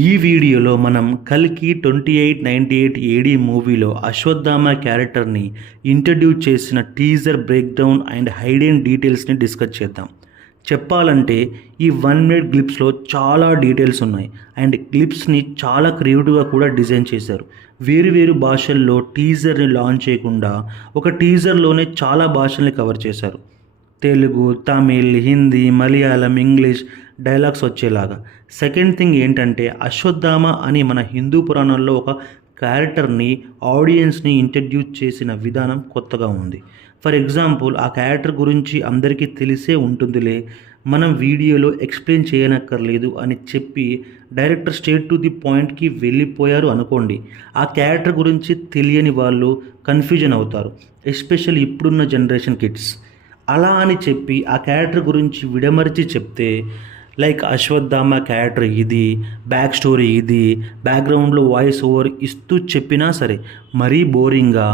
ఈ వీడియోలో మనం కల్కి 2898 ఏడీ మూవీలో అశ్వత్థామ క్యారెక్టర్ని ఇంట్రడ్యూస్ చేసిన టీజర్ బ్రేక్డౌన్ అండ్ హైడెన్ డీటెయిల్స్ని డిస్కస్ చేద్దాం. చెప్పాలంటే ఈ 1 మినిట్ క్లిప్స్లో చాలా డీటెయిల్స్ ఉన్నాయి అండ్ క్లిప్స్ని చాలా క్రియేటివ్గా కూడా డిజైన్ చేశారు. వేరు భాషల్లో టీజర్ని లాంచ్ చేయకుండా ఒక టీజర్లోనే చాలా భాషల్ని కవర్ చేశారు. తెలుగు, తమిళ్, హిందీ, మలయాళం, ఇంగ్లీష్ డైలాగ్స్ వచ్చేలాగా. సెకండ్ థింగ్ ఏంటంటే అశ్వత్థామ అని మన హిందూ పురాణాల్లో ఒక క్యారెక్టర్ని ఆడియన్స్ని ఇంట్రడ్యూస్ చేసిన విధానం కొత్తగా ఉంది. ఫర్ ఎగ్జాంపుల్ ఆ క్యారెక్టర్ గురించి అందరికీ తెలిసే ఉంటుందిలే, మనం వీడియోలో ఎక్స్ప్లెయిన్ చేయనక్కర్లేదు అని చెప్పి డైరెక్టర్ స్ట్రేట్ టు ది పాయింట్కి వెళ్ళిపోయారు అనుకోండి. ఆ క్యారెక్టర్ గురించి తెలియని వాళ్ళు కన్ఫ్యూజన్ అవుతారు, ఎస్పెషల్లీ ఇప్పుడున్న జనరేషన్ కిడ్స్. అలా అని చెప్పి ఆ క్యారెక్టర్ గురించి విడమరిచి చెప్తే లైక్ అశ్వత్థామ క్యారెక్టర్ ఇది, బ్యాక్ స్టోరీ ఇది, బ్యాక్గ్రౌండ్లో వాయిస్ ఓవర్ ఇస్తూ చెప్పినా సరే మరీ బోరింగ్గా,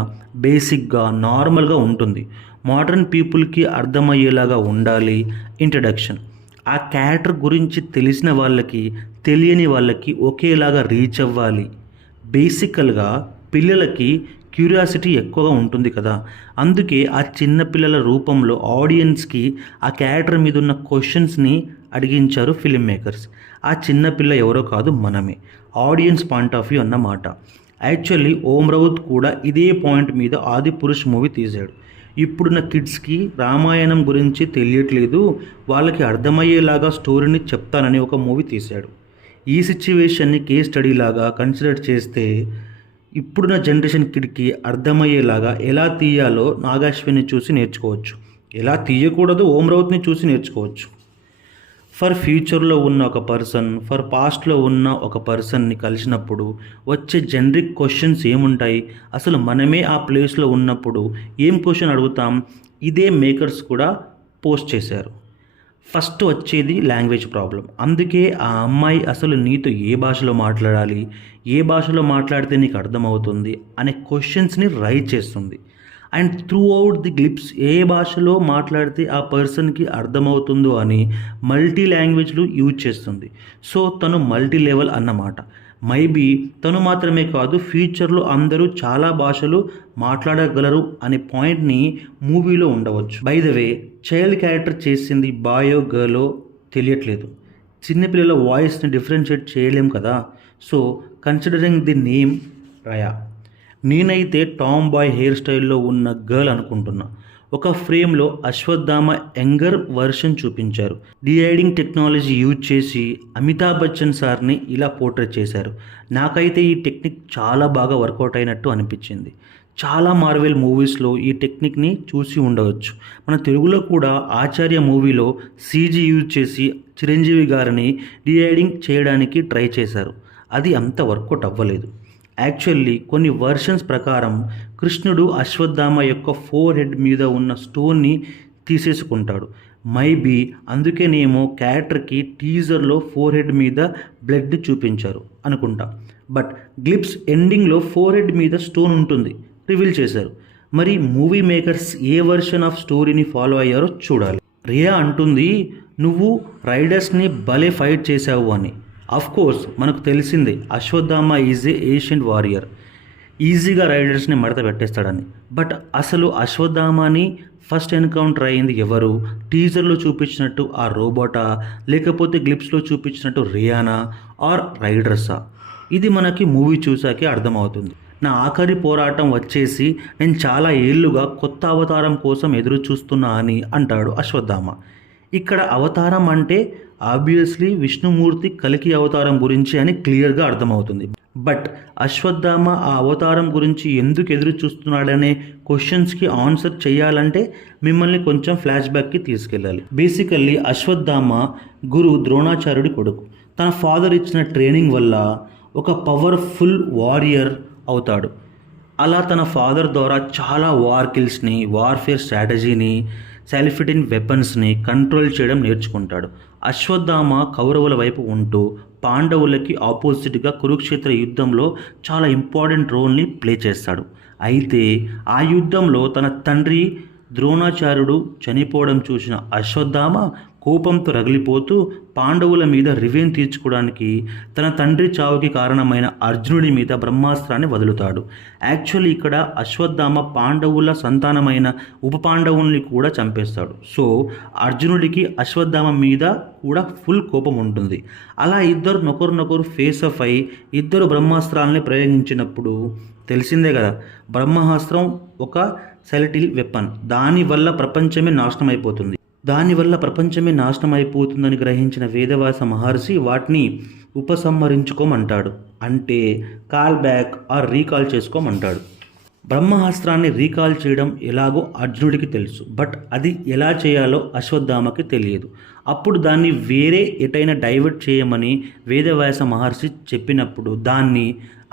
బేసిక్గా, నార్మల్గా ఉంటుంది. మోడర్న్ పీపుల్కి అర్థమయ్యేలాగా ఉండాలి ఇంట్రడక్షన్. ఆ క్యారెక్టర్ గురించి తెలిసిన వాళ్ళకి తెలియని వాళ్ళకి ఒకేలాగా రీచ్ అవ్వాలి. బేసికల్గా పిల్లలకి క్యూరియాసిటీ ఎక్కువగా ఉంటుంది కదా, అందుకే ఆ చిన్నపిల్లల రూపంలో ఆడియన్స్కి ఆ క్యారెక్టర్ మీద ఉన్న క్వశ్చన్స్ని అడిగించారు ఫిల్మ్ మేకర్స్. ఆ చిన్నపిల్ల ఎవరో కాదు, మనమే, ఆడియన్స్ పాయింట్ ఆఫ్ వ్యూ అన్నమాట. యాక్చువల్లీ ఓం రౌత్ కూడా ఇదే పాయింట్ మీద ఆదిపురుష్ మూవీ తీశాడు. ఇప్పుడున్న కిడ్స్కి రామాయణం గురించి తెలియట్లేదు, వాళ్ళకి అర్థమయ్యేలాగా స్టోరీని చెప్తానని ఒక మూవీ తీశాడు. ఈ సిచ్యువేషన్ని కేస్ స్టడీ లాగా కన్సిడర్ చేస్తే ఇప్పుడున్న జనరేషన్ కిడ్కి అర్థమయ్యేలాగా ఎలా తీయాలో నాగాశ్విని చూసి నేర్చుకోవచ్చు, ఎలా తీయకూడదు ఓం రౌత్ని చూసి నేర్చుకోవచ్చు. ఫర్ ఫ్యూచర్లో ఉన్న ఒక పర్సన్, ఫర్ పాస్ట్లో ఉన్న ఒక పర్సన్ని కలిసినప్పుడు వచ్చే జనరిక్ క్వశ్చన్స్ ఏముంటాయి, అసలు మనమే ఆ ప్లేస్లో ఉన్నప్పుడు ఏం క్వశ్చన్ అడుగుతాం, ఇదే మేకర్స్ కూడా పోస్ట్ చేశారు. ఫస్ట్ వచ్చేది లాంగ్వేజ్ ప్రాబ్లం. అందుకే ఆ అమ్మాయి అసలు నీతో ఏ భాషలో మాట్లాడాలి, ఏ భాషలో మాట్లాడితే నీకు అర్థమవుతుంది అనే క్వశ్చన్స్ని రైజ్ చేస్తుంది. And throughout the clips ఏ భాషలో మాట్లాడితే ఆ పర్సన్కి అర్థమవుతుందో అని మల్టీ లాంగ్వేజ్లు యూజ్ చేస్తుంది. సో తను మల్టీ లెవెల్ అన్నమాట. మైబీ తను మాత్రమే కాదు, ఫ్యూచర్లో అందరూ చాలా భాషలు మాట్లాడగలరు అనే పాయింట్ని మూవీలో ఉండవచ్చు. By the way, child character చేసింది బాయో గర్లో తెలియట్లేదు. చిన్నపిల్లల వాయిస్ని డిఫరెన్షియేట్ చేయలేం కదా. సో కన్సిడరింగ్ ది నేమ్ రయా, నేనైతే టామ్ బాయ్ హెయిర్ స్టైల్లో ఉన్న గర్ల్ అనుకుంటున్నా. ఒక ఫ్రేమ్లో అశ్వత్థామ యంగర్ వర్షన్ చూపించారు. డిఐడింగ్ టెక్నాలజీ యూజ్ చేసి అమితాబ్ బచ్చన్ సార్ని ఇలా పోర్ట్రేట్ చేశారు. నాకైతే ఈ టెక్నిక్ చాలా బాగా వర్కౌట్ అయినట్టు అనిపించింది. చాలా మార్వెల్ మూవీస్లో ఈ టెక్నిక్ని చూసి ఉండవచ్చు. మన తెలుగులో కూడా ఆచార్య మూవీలో సీజీ యూజ్ చేసి చిరంజీవి గారిని డిఐడింగ్ చేయడానికి ట్రై చేశారు. అది అంత వర్కౌట్ అవ్వలేదు. యాక్చువల్లీ కొన్ని వర్షన్స్ ప్రకారం కృష్ణుడు అశ్వత్థామ యొక్క ఫోర్ హెడ్ మీద ఉన్న స్టోన్ని తీసేసుకుంటాడు. మైబీ అందుకేనేమో క్యారెక్టర్కి టీజర్లో ఫోర్ హెడ్ మీద బ్లడ్ని చూపించారు అనుకుంటా. బట్ గ్లిప్స్ ఎండింగ్లో ఫోర్ హెడ్ మీద స్టోన్ ఉంటుంది రివీల్ చేశారు. మరి movie makers A version of స్టోరీని ఫాలో అయ్యారో చూడాలి. రియా అంటుంది, నువ్వు రైడర్స్ని భలే ఫైట్ చేశావు అని. కోర్స్ మనకు తెలిసిందే Ashwatthama is a ancient warrior, ఈజీగా రైడర్స్ని మడత పెట్టేస్తాడని. బట్ అసలు అశ్వత్థామని ఫస్ట్ ఎన్కౌంటర్ అయింది ఎవరు? టీజర్లో చూపించినట్టు ఆ రోబోటా, లేకపోతే గ్లిప్స్లో చూపించినట్టు రియానా ఆర్ రైడర్సా? ఇది మనకి మూవీ చూసాకే అర్థమవుతుంది. నా ఆఖరి పోరాటం వచ్చేసి నేను చాలా ఏళ్ళుగా కొత్త అవతారం కోసం ఎదురు చూస్తున్నా అని అంటాడు అశ్వత్థామ. ఇక్కడ అవతారం అంటే ఆబ్వియస్లీ విష్ణుమూర్తి కల్కి అవతారం గురించి అని క్లియర్గా అర్థమవుతుంది. బట్ అశ్వత్థామ ఆ అవతారం గురించి ఎందుకు ఎదురు చూస్తున్నాడనే క్వశ్చన్స్కి ఆన్సర్ చేయాలంటే మిమ్మల్ని కొంచెం ఫ్లాష్ బ్యాక్కి తీసుకెళ్ళాలి. బేసికల్లీ అశ్వత్థామ గురు ద్రోణాచార్యుడి కొడుకు. తన ఫాదర్ ఇచ్చిన ట్రైనింగ్ వల్ల ఒక పవర్ఫుల్ వారియర్ అవుతాడు. అలా తన ఫాదర్ ద్వారా చాలా వార్ కిల్స్ని, వార్ఫేర్ స్ట్రాటజీని, సెల్ఫిటిన్ వెపన్స్ని కంట్రోల్ చేయడం నేర్చుకుంటాడు. అశ్వత్థామ కౌరవుల వైపు ఉంటూ పాండవులకి ఆపోజిట్గా కురుక్షేత్ర యుద్ధంలో చాలా ఇంపార్టెంట్ రోల్ని ప్లే చేస్తాడు. అయితే ఆ యుద్ధంలో తన తండ్రి ద్రోణాచార్యుడు చనిపోవడం చూసిన అశ్వత్థామ కోపంతో రగిలిపోతూ పాండవుల మీద రివెంజ్ తీర్చుకోవడానికి తన తండ్రి చావుకి కారణమైన అర్జునుడి మీద బ్రహ్మాస్త్రాన్ని వదులుతాడు. యాక్చువల్లీ ఇక్కడ అశ్వత్థామ పాండవుల సంతానమైన ఉప పాండవుల్ని కూడా చంపేస్తాడు. సో అర్జునుడికి అశ్వత్థామ మీద కూడా ఫుల్ కోపం ఉంటుంది. అలా ఇద్దరు నొకరినొకరు ఫేస్ ఆఫ్ అయి ఇద్దరు బ్రహ్మాస్త్రాలని ప్రయోగించినప్పుడు తెలిసిందే కదా, బ్రహ్మాస్త్రం ఒక సెలటిల్ వెపన్. దానివల్ల ప్రపంచమే నాశనం అయిపోతుందని గ్రహించిన వేదవ్యాస మహర్షి వాటిని ఉపసంహరించుకోమంటాడు. అంటే కాల్ బ్యాక్ ఆర్ రీకాల్ చేసుకోమంటాడు. బ్రహ్మాస్త్రాన్ని రీకాల్ చేయడం ఎలాగో అర్జునుడికి తెలుసు, బట్ అది ఎలా చేయాలో అశ్వత్థామకి తెలియదు. అప్పుడు దాన్ని వేరే ఎటైనా డైవర్ట్ చేయమని వేదవ్యాస మహర్షి చెప్పినప్పుడు దాన్ని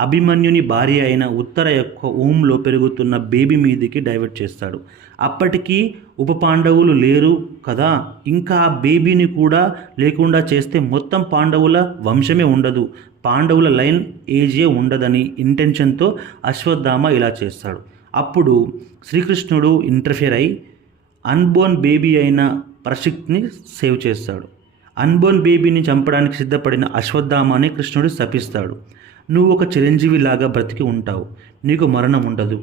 అభిమన్యుని భార్య అయిన ఉత్తర యొక్క ఊంలో పెరుగుతున్న బేబీ మీదికి డైవర్ట్ చేస్తాడు. అప్పటికీ ఉప పాండవులు లేరు కదా, ఇంకా ఆ బేబీని కూడా లేకుండా చేస్తే మొత్తం పాండవుల వంశమే ఉండదు, పాండవుల లైన్ ఏజే ఉండదని ఇంటెన్షన్తో అశ్వత్థామ ఇలా చేస్తాడు. అప్పుడు శ్రీకృష్ణుడు ఇంటర్ఫియర్ అయి అన్బోర్న్ బేబీ అయిన ప్రశిక్ని సేవ్ చేస్తాడు. అన్బోర్న్ బేబీని చంపడానికి సిద్ధపడిన అశ్వత్థామని కృష్ణుడు శపిస్తాడు. నువ్వు ఒక చిరంజీవి లాగా బ్రతికి ఉంటావు, నీకు మరణం ఉండదు.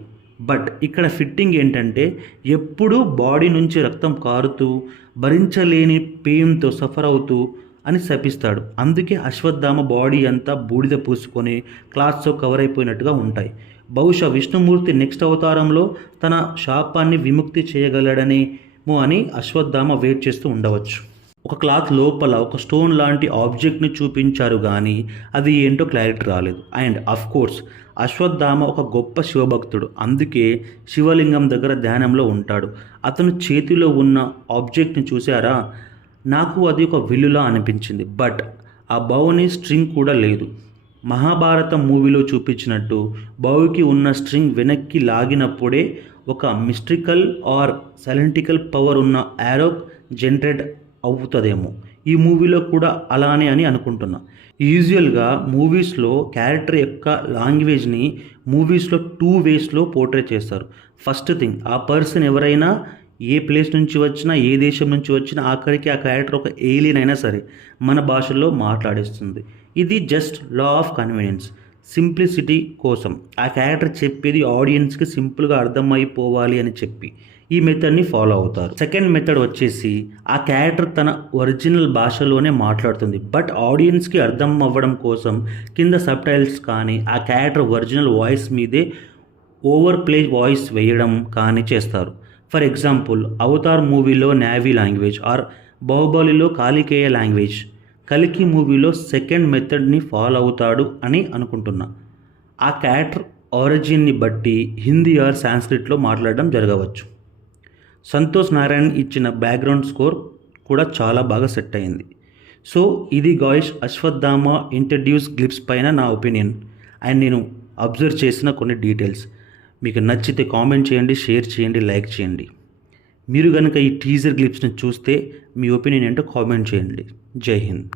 బట్ ఇక్కడ ఫిట్టింగ్ ఏంటంటే ఎప్పుడూ బాడీ నుంచి రక్తం కారుతూ భరించలేని పెయిన్తో సఫర్ అవుతూ అని శపిస్తాడు. అందుకే అశ్వత్థామ బాడీ అంతా బూడిద పూసుకొని క్లాత్స్తో కవర్ అయిపోయినట్టుగా ఉంటాయి. బహుశా విష్ణుమూర్తి నెక్స్ట్ అవతారంలో తన శాపాన్ని విముక్తి చేయగలడనేమో అని అశ్వత్థామ వెయిట్ చేస్తూ ఉండవచ్చు. ఒక క్లాత్ లోపల ఒక స్టోన్ లాంటి ఆబ్జెక్ట్ని చూపించారు కానీ అది ఏంటో క్లారిటీ రాలేదు. అండ్ అఫ్ కోర్స్ అశ్వత్థామ ఒక గొప్ప శివభక్తుడు, అందుకే శివలింగం దగ్గర ధ్యానంలో ఉంటాడు. అతను చేతిలో ఉన్న ఆబ్జెక్ట్ని చూసారా, నాకు అది ఒక విల్లులా అనిపించింది. బట్ ఆ బౌని స్ట్రింగ్ కూడా లేదు. మహాభారతం మూవీలో చూపించినట్టు బౌకి ఉన్న స్ట్రింగ్ వెనక్కి లాగినప్పుడే ఒక మిస్టికల్ ఆర్ సైలెంటికల్ పవర్ ఉన్న యారో జనరేట్ అవుతుందేమో. ఈ మూవీలో కూడా అలానే అని అనుకుంటున్నా. యూజువల్గా మూవీస్లో క్యారెక్టర్ యొక్క లాంగ్వేజ్ని మూవీస్లో 2 వేస్లో పోర్ట్రే చేస్తారు. ఫస్ట్ థింగ్, ఆ పర్సన్ ఎవరైనా ఏ ప్లేస్ నుంచి వచ్చినా ఏ దేశం నుంచి వచ్చినా ఆఖరికి ఆ క్యారెక్టర్ ఒక ఏలియన్ అయినా సరే మన భాషలో మాట్లాడేస్తుంది. ఇది just law of convenience, simplicity కోసం ఆ క్యారెక్టర్ చెప్పేది ఆడియన్స్కి సింపుల్గా అర్థమైపోవాలి అని చెప్పి ఈ మెథడ్ని ఫాలో అవుతారు. సెకండ్ మెథడ్ వచ్చేసి ఆ క్యారెక్టర్ తన ఒరిజినల్ భాషలోనే మాట్లాడుతుంది, బట్ ఆడియన్స్కి అర్థం అవ్వడం కోసం కింద సబ్టైటిల్స్ కానీ ఆ క్యారెక్టర్ ఒరిజినల్ వాయిస్ మీదే ఓవర్ ప్లే వాయిస్ వేయడం కానీ చేస్తారు. ఫర్ ఎగ్జాంపుల్ అవతార్ మూవీలో నావీ లాంగ్వేజ్ ఆర్ బాహుబలిలో కాలికేయ లాంగ్వేజ్, కలికి మూవీలో సెకండ్ మెథడ్ని ఫాలో అవుతాడు అని అనుకుంటున్నా. ఆ క్యారెక్టర్ ఆరిజిన్ని బట్టి హిందీ ఆర్ సాంస్క్రిట్లో మాట్లాడడం జరగవచ్చు. సంతోష్ నారాయణ్ ఇచ్చిన బ్యాక్గ్రౌండ్ స్కోర్ కూడా చాలా బాగా సెట్ అయింది. సో ఇది గాయ్స్ అశ్వత్థామ ఇంట్రడ్యూస్ గ్లిప్స్ పైన నా ఒపీనియన్ అండ్ నేను అబ్జర్వ్ చేసిన కొన్ని డీటెయిల్స్. మీకు నచ్చితే కామెంట్ చేయండి, షేర్ చేయండి, లైక్ చేయండి. మీరు కనుక ఈ టీజర్ గ్లిప్స్ని చూస్తే మీ ఒపీనియన్ ఏంటో కామెంట్ చేయండి. జై హింద్.